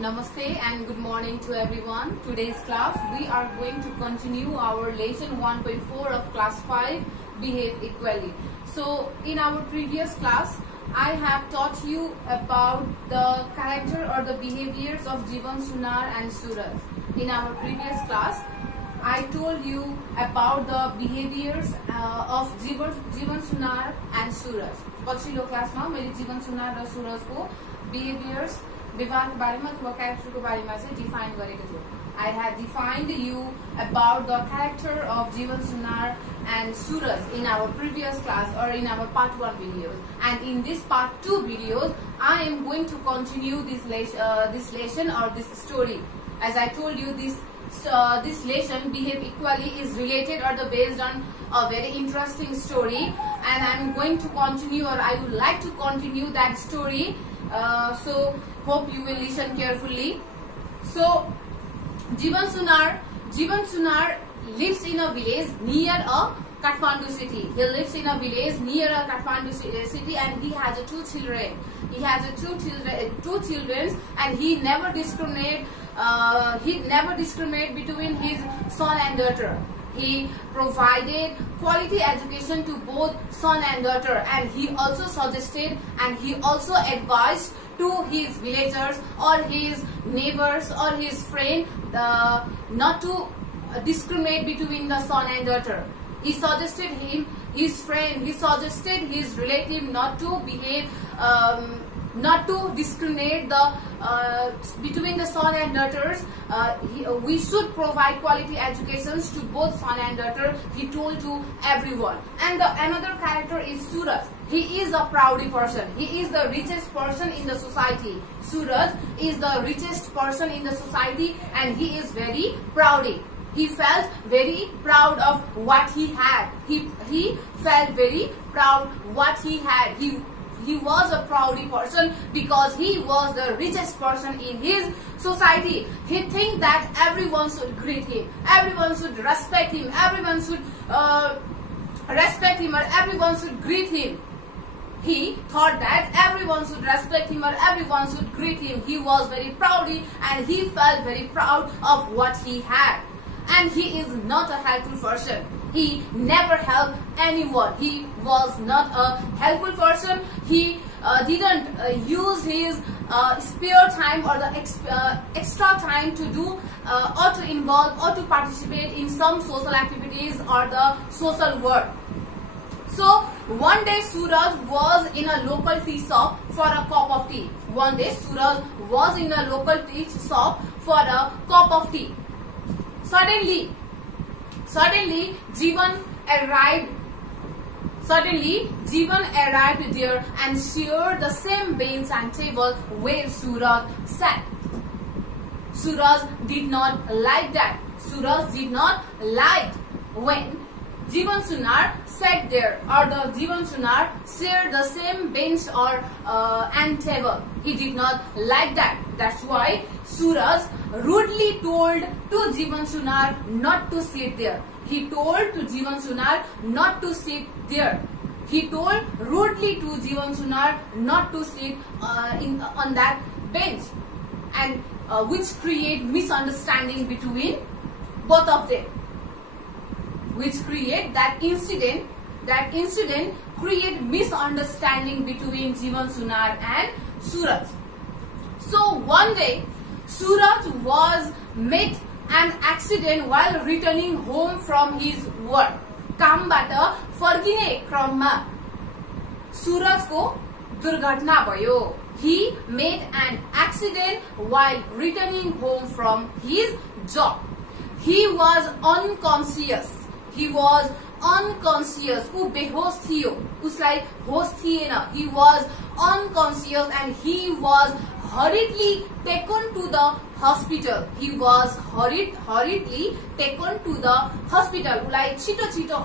Namaste and good morning to everyone. Today's class we are going to continue our lesson 1.4 of class 5, Behave Equally. So in our previous class I have taught you about the character or the behaviors of Jivan Sunar and Suraj. In our previous class I told you about the behaviors of Jivan Sunar and Suraj. पछिल्लो क्लासमा मैले जीवन सुनार र सुरजको behaviors व्यवहारको बारेमा अथवा क्यारेक्टरको बारेमा चाहिँ define गरेको छु. I had defined you about the character of Jivan Sunar and Suraj in our previous class or in our part 1 videos, and in this part 2 videos I am going to continue this lesson or this story. As I told you, this lesson Behave Equally is related or based on a very interesting story, and I am going to continue, or I would like to continue that story. So hope you will listen carefully. So Jivan Sunar lives in a village near a Kathmandu city. He lives in a village near a Kathmandu city, and he has two children. He has two children, and he never discriminate. He never discriminate between his son and daughter. He provided quality education to both son and daughter, and he also suggested and he also advised to his villagers or his neighbors or his friend not to discriminate between the son and daughter. He suggested his relative not to behave, not to discriminate between the son and daughters. We should provide quality educations to both son and daughter, he told to everyone. And another character is Suraj. He is a proudy person. He is the richest person in the society. Suraj is the richest person in the society, and he is very proudy. He felt very proud of what he had. He felt very proud what he had. He was a proudy person because he was the richest person in his society. He think that everyone should greet him, everyone should respect him, everyone should respect him, or everyone should greet him. He thought that everyone should respect him or everyone should greet him. He was very proudy, and he felt very proud of what he had. And he is not a helpful person. He never helped anyone. He was not a helpful person. He didn't use his spare time or the extra time to do or to involve or to participate in some social activities or the social work. So one day Suraj was in a local tea shop for a cup of tea. One day Suraj was in a local tea shop for a cup of tea. Suddenly Jivan arrived there and shared the same bench and table where Suraj sat. Suraj did not like that. Suraj did not like when Jivan Sunar sat there, or the Jivan Sunar shared the same bench or and table. He did not like that. That's why Suraj rudely told to Jivan Sunar not to sit there. He told to Jivan Sunar not to sit there. He told rudely to Jivan Sunar not to sit on that bench, and which create misunderstanding between both of them. Which create that incident create misunderstanding between Jivan Sunar and Suraj. So one day Suraj was met an accident while returning home from his work. कामबाट फर्किने क्रममा सुरजको दुर्घटना भयो. He met an accident while returning home from his job. He was unconscious. ऊ बेहोश थियो, उसलाई होश थिएन. He was unconscious and he was hurriedly taken to the hospital. He was hurriedly taken to the hospital. उलाई छिटो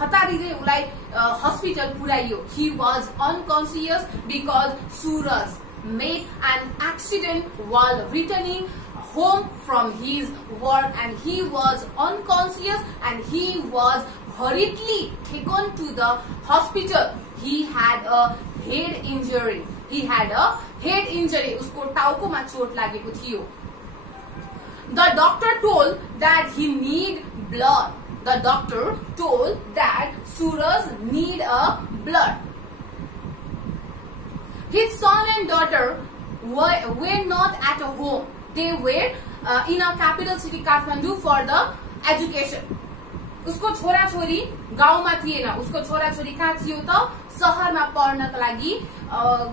हतारिँदै उलाई hospital पुर्याइयो. He was unconscious because Suraj made an accident while returning home from his work, and he was unconscious and he was hurriedly taken to the hospital. He had a head injury. He had a head injury. उसको टाउकोमा चोट लागेको थियो. The doctor told that he need blood. The doctor told that Suraj need a blood. His son and daughter were not at a home. They were in a capital city Kathmandu for the education. उसको छोरा छोरी गाउँमा थिएन. उसको छोरा छोरी कहाँ थियो त? शहरमा पढ्नका लागि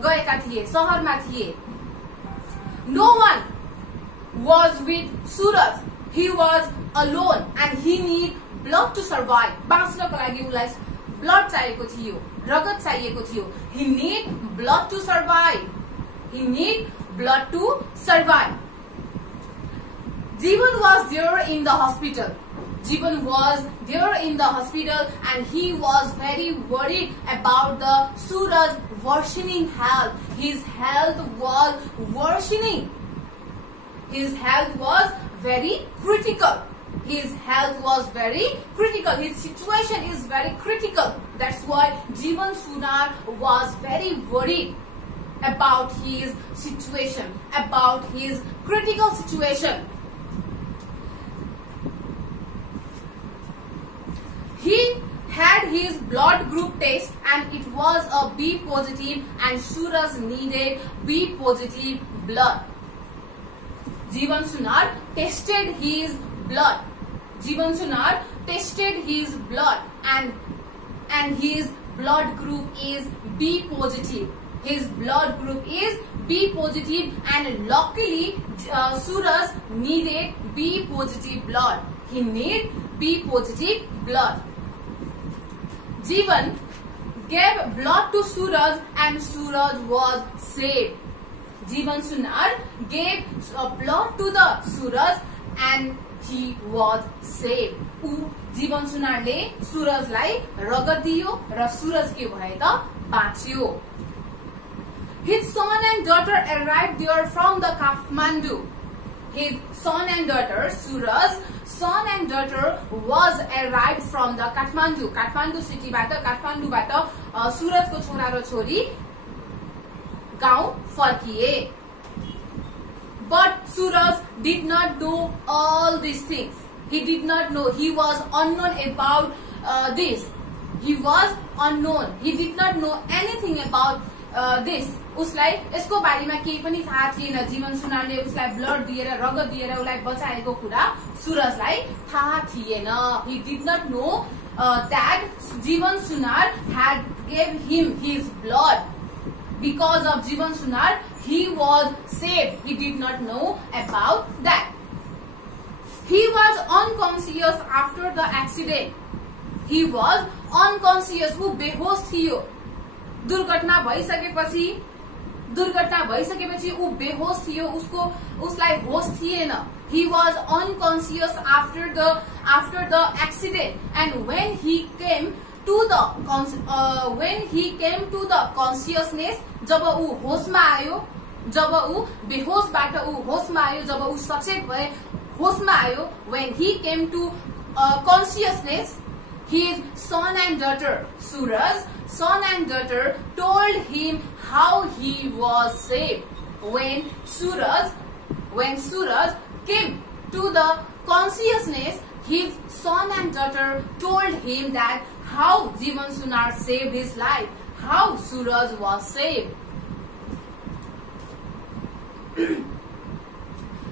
गएका थिए. शहरमा थिए. No one was with Suraj. He was alone and he need blood to survive. बाँच्नको लागि उलाई blood चाहिएको थियो. रगत चाहिएको थियो. He need blood to survive. He need blood to survive. Jeevan was there in the hospital. Jeevan was there in the hospital and he was very worried about the Suraj worsening health. His health was worsening. His health was very critical. His health was very critical. His situation is very critical. That's why Jeevan Sunar was very worried about his situation, about his critical situation. He had his blood group test and it was a B positive and Suraj needed B positive blood. Jeevan Sunar tested his blood. Jeevan Sunar tested his blood and his blood group is B positive. His blood group is B positive and luckily Suraj needed B positive blood. He need B positive blood. Jeevan gave blood to Suraj and Suraj was saved. Jeevan Sunar gave blood to the Suraj and he was saved. Jeevan Sunar ले Suraj लाई रगत दियो र Suraj के भए त बाँच्यो. His son and daughter arrived there from the Kathmandu. His son and daughter, Suraj's son and daughter was arrived from the Kathmandu. Kathmandu city बाट काठमाडौँ बाट Suraj को छोरा र छोरी गाउँ फर्किए. But Suraj did not know all these things. He did not know. He was unknown about this. He was unknown. He did not know anything about this. उसलाई यसको बारेमा केही पनि थाहा थिएन. जीवन सुनारले उसलाई ब्लड दिएर रगत दिएर उसलाई बचाएको कुरा सुरजलाई थाहा थिएन. He did not know that Jeevan Sunar had gave him his blood. Because of Jeevan Sunar, he was saved. He did not know about that. He was unconscious after the accident. He was unconscious. वो बेहोश थियो. दुर्घटना भइसकेपछि ऊ बेहोश थियो. उसलाई होश थिएन. He was unconscious after the accident, and when he came to the consciousness, जब ऊ होशमा आयो, जब ऊ बेहोशबाट ऊ होशमा आयो, जब ऊ सचेत भए होशमा आयो, when he came to consciousness, his son and daughter, Suraj's son and daughter, told him how he was saved. When Suraj came to the consciousness, his son and daughter told him that how Jeevan Sunar saved his life, how Suraj was saved.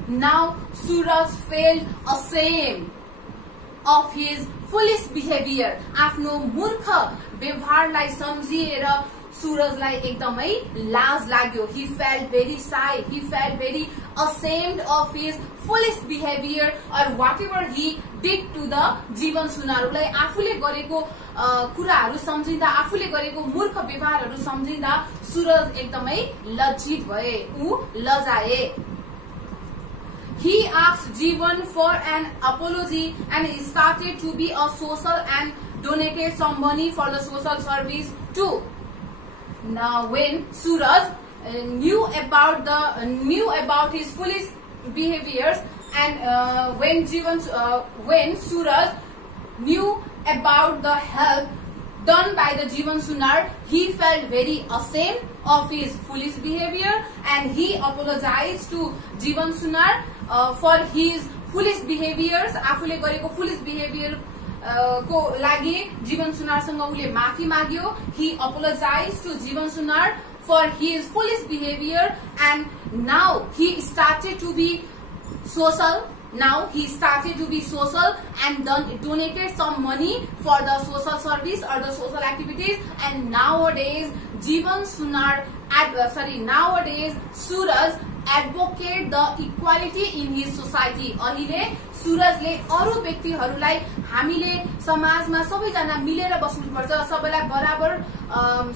Now Suraj felt ashamed of his foolish behavior. आफ्नो मूर्ख व्यवहारलाई सम्झिएर सुरजलाई एकदमै लाज लाग्यो. He felt very shy. He felt very ashamed of his foolish behavior or whatever he did to the Jeevan Sunar. उसलाई आफूले गरेको कुराहरू सम्झिँदा, आफूले गरेको मूर्ख व्यवहारहरू सम्झिँदा सुरज एकदमै लज्जित भए. ऊ लजाए. He asked Jeevan for an apology and started to be a social and donated some money for the social service too. Now, when Suraj knew about his foolish behaviors, and when Suraj knew about the help done by the Jeevan Sunar, he felt very ashamed of his foolish behavior and he apologized to Jeevan Sunar for his foolish behaviors. आफूले गरेको foolish behavior को लागि Jeevan Sunar सँग उले माफी माग्यो. He apologized to Jeevan Sunar for his foolish behavior and now he started to be social. Now he started to be social and donated some money for the social service or the social activities. And nowadays, Jeevan Sunar, nowadays Suraj advocate the equality in his society. अहिले सुरजले अरु व्यक्तिहरुलाई हामीले समाजमा सबैजना मिलेर बस्नुपर्छ, सबैलाई बराबर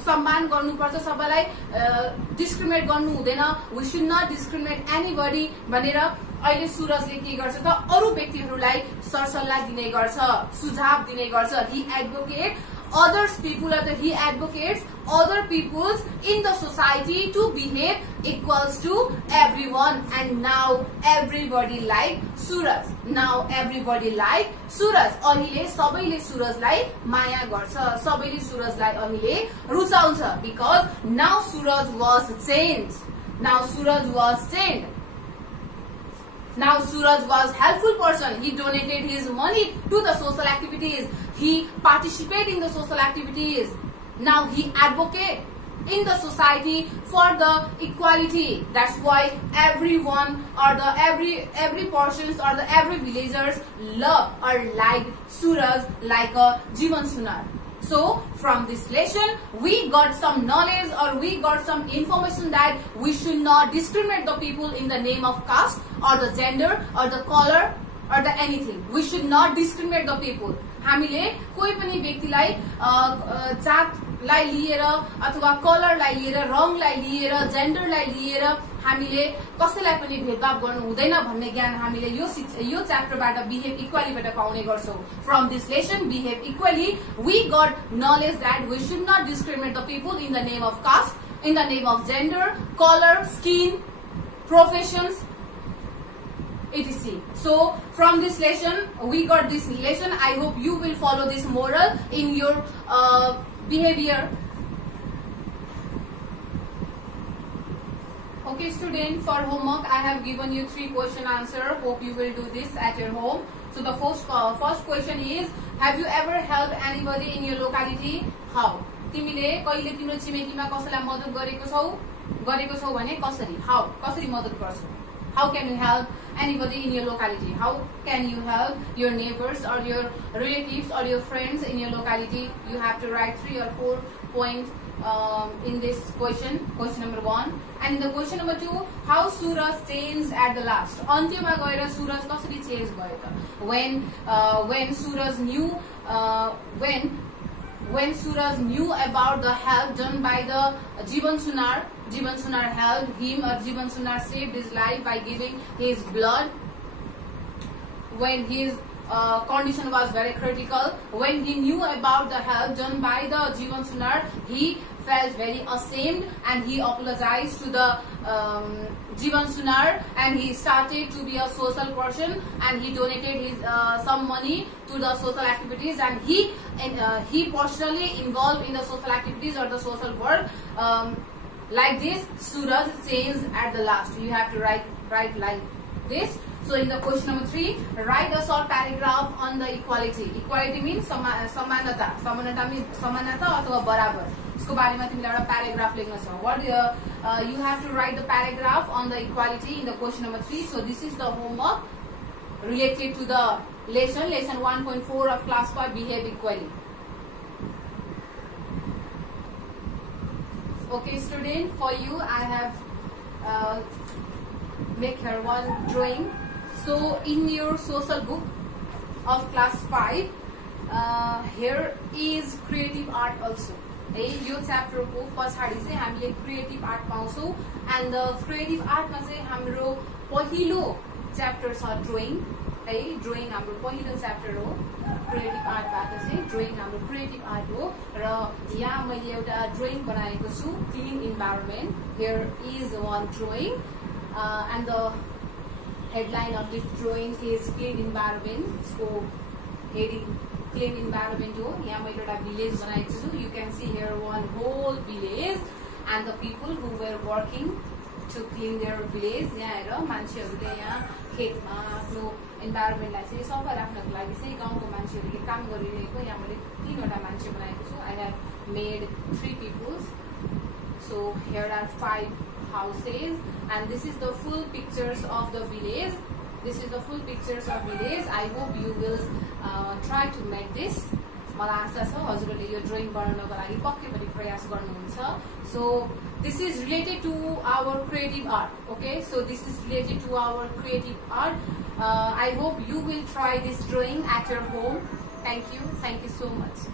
सम्मान गर्नुपर्छ, सबैलाई डिस्क्रिमिनेट गर्नु हुँदैन. We should not discriminate anybody भनेर अहिले सुरजले के गर्छ त अरु व्यक्तिहरुलाई सरसल्लाह दिने गर्छ, सुझाव दिने गर्छ. He advocates other peoples in the society to behave equals to everyone. And now everybody like Suraj. अहिले सबैले सुरजलाई माया गर्छ, सबैले सुरजलाई अहिले रुचाउँछ because now Suraj was changed. Now Suraj was helpful person. He donated his money to the social activities. He participated in the social activities. Now he advocate in the society for the equality. That's why everyone or the every persons or the every villagers love or like Suraj like a Jeevan Sunar. So from this lesson we got some knowledge or we got some information that we should not discriminate the people in the name of caste or the gender or the color or the anything. We should not discriminate the people. हामीले कोही पनि व्यक्तिलाई जातलाई लिएर अथवा कलरलाई लिएर रङलाई लिएर जेन्डरलाई लिएर हामीले कसैलाई पनि भेदभाव गर्नु हुँदैन भन्ने ज्ञान हामीले यो च्याप्टरबाट बिहेभ इक्वलीबाट पाउने गर्छौं. From this lesson behave equally we got knowledge that we should not discriminate the people in the name of caste, in the name of gender, color, skin, professions, etc. So from this lesson we got this lesson. I hope you will follow this moral in your behavior. Okay student, for homework I have given you 3 question answer. Hope you will do this at your home. So the first question is, have you ever helped anybody in your locality? How? तिमीले कहिले तिम्रो छिमेकीमा कसैलाई मद्दत गरेको छौ भने कसरी? How? कसरी मद्दत गर्छौ? How can you help anybody in your locality? How can you help your neighbors or your relatives or your friends in your locality? You have to write 3 or 4 points in this question number 1. And in the question number 2, how Suraj changed at the last? अन्त्यमा गएर Suraj कसरी change भयो त? When Suraj knew when Suraj knew about the help done by the Jeevan Sunar helped him, or Jeevan Sunar saved his life by giving his blood when his condition was very critical. When he knew about the help done by the Jeevan Sunar, he felt very ashamed and he apologized to the Jeevan Sunar and he started to be a social person and he donated his some money to the social activities and he personally involved in the social activities or the social work. Like this, Suraj changed at the last. You have to write like this. So in the question number 3, write a short paragraph on the equality. Equality means समानता. समानता means समानता अथवा बराबर. इसको बारेमा तिमीले एउटा paragraph लेख्न छ. What you have to write the paragraph on the equality in the question number 3. So this is the homework related to the lesson 1.4 of class 5, behave equally. Okay student, for you I have make here one drawing. So in your social book of class 5 here is creative art also. यो chapter को पछाडी चाहिँ हामीले creative art पाउँछौं and the creative art मा चाहिँ हाम्रो पहिलो च्याप्टर छ ड्राइङ है. ड्राइङ हाम्रो पहिलो च्याप्टर हो. क्रिएटिभ आर्ट बाट चाहिँ ड्राइङ हाम्रो क्रिएटिभ आर्ट हो र यहाँ मैले एउटा ड्राइङ बनाएको छु clean environment. Here is one drawing and the headline of this drawing is clean environment. So heading clean environment हो। यहाँ मैले एउटा भिलेज बनाएको छु। You can see here one whole village and the people who were working to clean their village. यहाँ हेर मान्छेहरूले यहाँ खेतमा आफ्नो इन्भाइरोमेन्टलाई चाहिँ सफा राख्नको लागि चाहिँ गाउँको मान्छेहरूले काम गरिरहेको। यहाँ मैले 3वटा मान्छे बनाएको छु। I have made 3 peoples. So here are 5 houses and this is the full pictures of the village. This is the full pictures of village. I hope you will try to make this. मलाई आशा छ हजुरहरूले यो drawing बनाउनको लागि पक्कै पनि प्रयास गर्नुहुन्छ। So this is related to our creative art. Okay, so this is related to our creative art. I hope you will try this drawing at your home. Thank you so much.